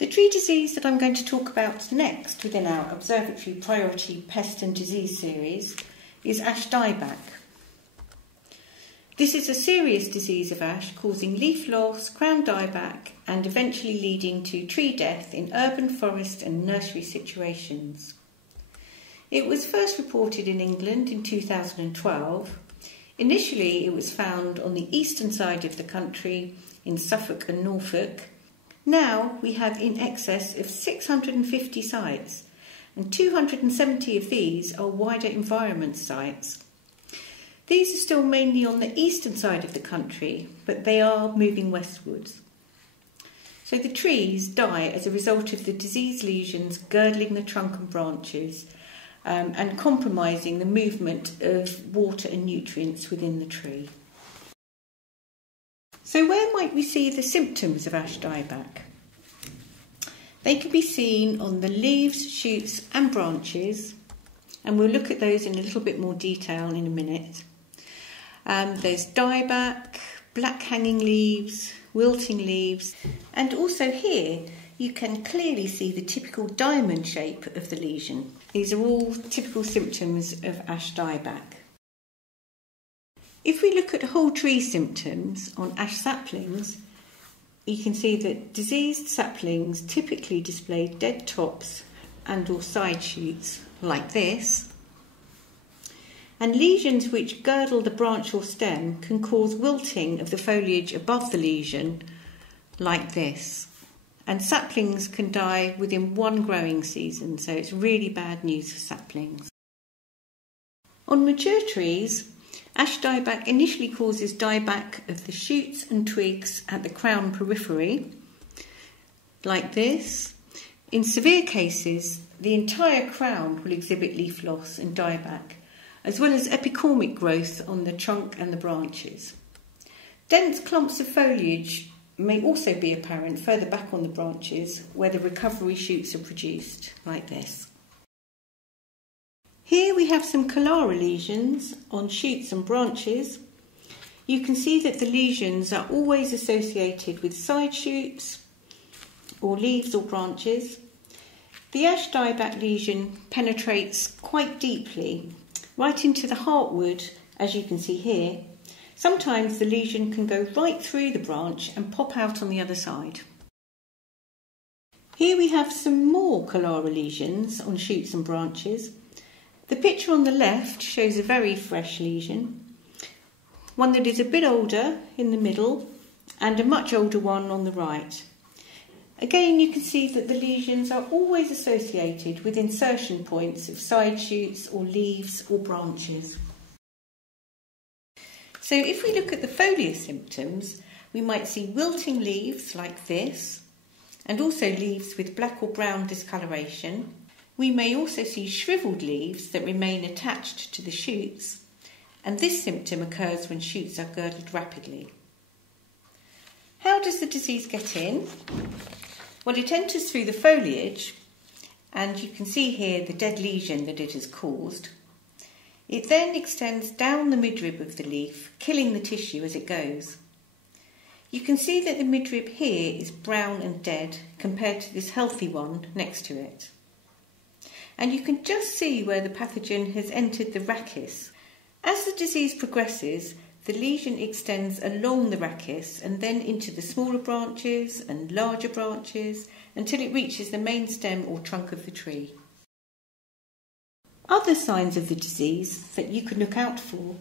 The tree disease that I'm going to talk about next within our Observatory Priority Pest and Disease series is ash dieback. This is a serious disease of ash causing leaf loss, crown dieback and eventually leading to tree death in urban forest and nursery situations. It was first reported in England in 2012. Initially it was found on the eastern side of the country in Suffolk and Norfolk. Now we have in excess of 650 sites, and 270 of these are wider environment sites. These are still mainly on the eastern side of the country, but they are moving westwards. So the trees die as a result of the disease lesions girdling the trunk and branches and compromising the movement of water and nutrients within the tree. So where might we see the symptoms of ash dieback? They can be seen on the leaves, shoots and branches, and we'll look at those in a little bit more detail in a minute. There's dieback, black hanging leaves, wilting leaves, and also here you can clearly see the typical diamond shape of the lesion. These are all typical symptoms of ash dieback. If we look at whole tree symptoms on ash saplings, you can see that diseased saplings typically display dead tops and or side shoots like this, and lesions which girdle the branch or stem can cause wilting of the foliage above the lesion like this, and saplings can die within one growing season, so it's really bad news for saplings. On mature trees, ash dieback initially causes dieback of the shoots and twigs at the crown periphery, like this. In severe cases, the entire crown will exhibit leaf loss and dieback, as well as epicormic growth on the trunk and the branches. Dense clumps of foliage may also be apparent further back on the branches where the recovery shoots are produced, like this. Here we have some Chalara lesions on shoots and branches. You can see that the lesions are always associated with side shoots or leaves or branches. The ash dieback lesion penetrates quite deeply, right into the heartwood, as you can see here. Sometimes the lesion can go right through the branch and pop out on the other side. Here we have some more Chalara lesions on shoots and branches. The picture on the left shows a very fresh lesion, one that is a bit older in the middle and a much older one on the right. Again, you can see that the lesions are always associated with insertion points of side shoots or leaves or branches. So if we look at the foliar symptoms, we might see wilting leaves like this, and also leaves with black or brown discoloration. We may also see shriveled leaves that remain attached to the shoots, and this symptom occurs when shoots are girdled rapidly. How does the disease get in? Well, it enters through the foliage, and you can see here the dead lesion that it has caused. It then extends down the midrib of the leaf, killing the tissue as it goes. You can see that the midrib here is brown and dead compared to this healthy one next to it. And you can just see where the pathogen has entered the rachis. As the disease progresses, the lesion extends along the rachis and then into the smaller branches and larger branches until it reaches the main stem or trunk of the tree. Other signs of the disease that you can look out for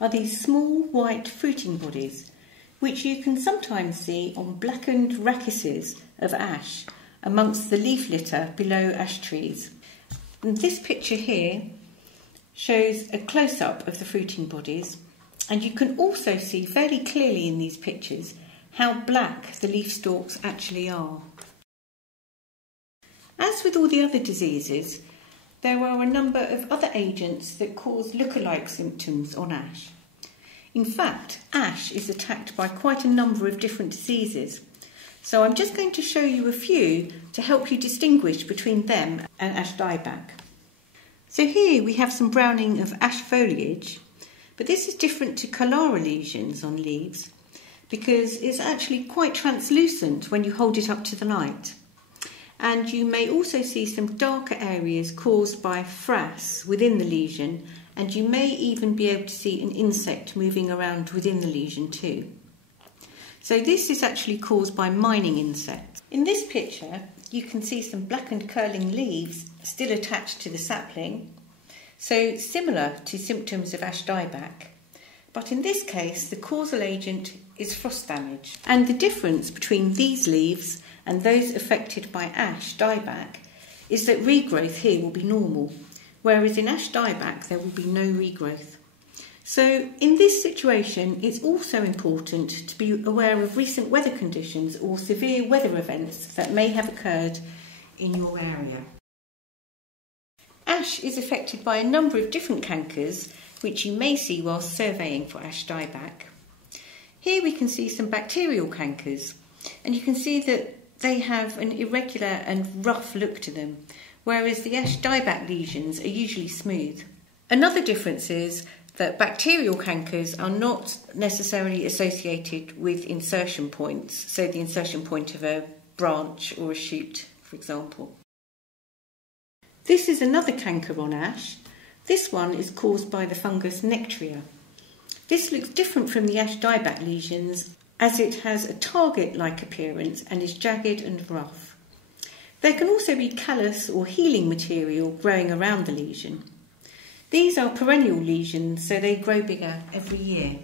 are these small white fruiting bodies, which you can sometimes see on blackened rachises of ash amongst the leaf litter below ash trees. And this picture here shows a close-up of the fruiting bodies, and you can also see fairly clearly in these pictures how black the leaf stalks actually are. As with all the other diseases, there are a number of other agents that cause look-alike symptoms on ash. In fact, ash is attacked by quite a number of different diseases, so I'm just going to show you a few to help you distinguish between them and ash dieback. So here we have some browning of ash foliage, but this is different to Chalara lesions on leaves because it's actually quite translucent when you hold it up to the light. And you may also see some darker areas caused by frass within the lesion, and you may even be able to see an insect moving around within the lesion too. So this is actually caused by mining insects. In this picture, you can see some blackened curling leaves still attached to the sapling, so similar to symptoms of ash dieback. But in this case, the causal agent is frost damage. And the difference between these leaves and those affected by ash dieback is that regrowth here will be normal, whereas in ash dieback there will be no regrowth. So in this situation, it's also important to be aware of recent weather conditions or severe weather events that may have occurred in your area. Ash is affected by a number of different cankers, which you may see whilst surveying for ash dieback. Here we can see some bacterial cankers, and you can see that they have an irregular and rough look to them, whereas the ash dieback lesions are usually smooth. Another difference is that bacterial cankers are not necessarily associated with insertion points, so the insertion point of a branch or a shoot, for example. This is another canker on ash. This one is caused by the fungus Nectria. This looks different from the ash dieback lesions as it has a target-like appearance and is jagged and rough. There can also be callus or healing material growing around the lesion. These are perennial lesions, so they grow bigger every year.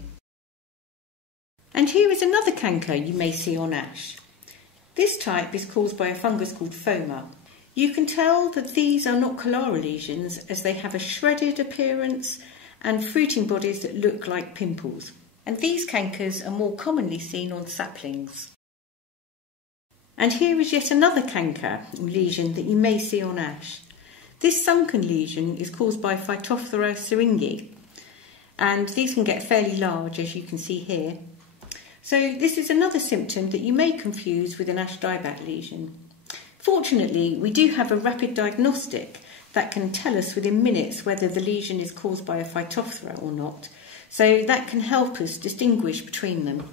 And here is another canker you may see on ash. This type is caused by a fungus called Foma. You can tell that these are not Chalara lesions as they have a shredded appearance and fruiting bodies that look like pimples. And these cankers are more commonly seen on saplings. And here is yet another canker lesion that you may see on ash. This sunken lesion is caused by Phytophthora syringae, and these can get fairly large, as you can see here. So this is another symptom that you may confuse with an ash dieback lesion. Fortunately, we do have a rapid diagnostic that can tell us within minutes whether the lesion is caused by a Phytophthora or not, so that can help us distinguish between them.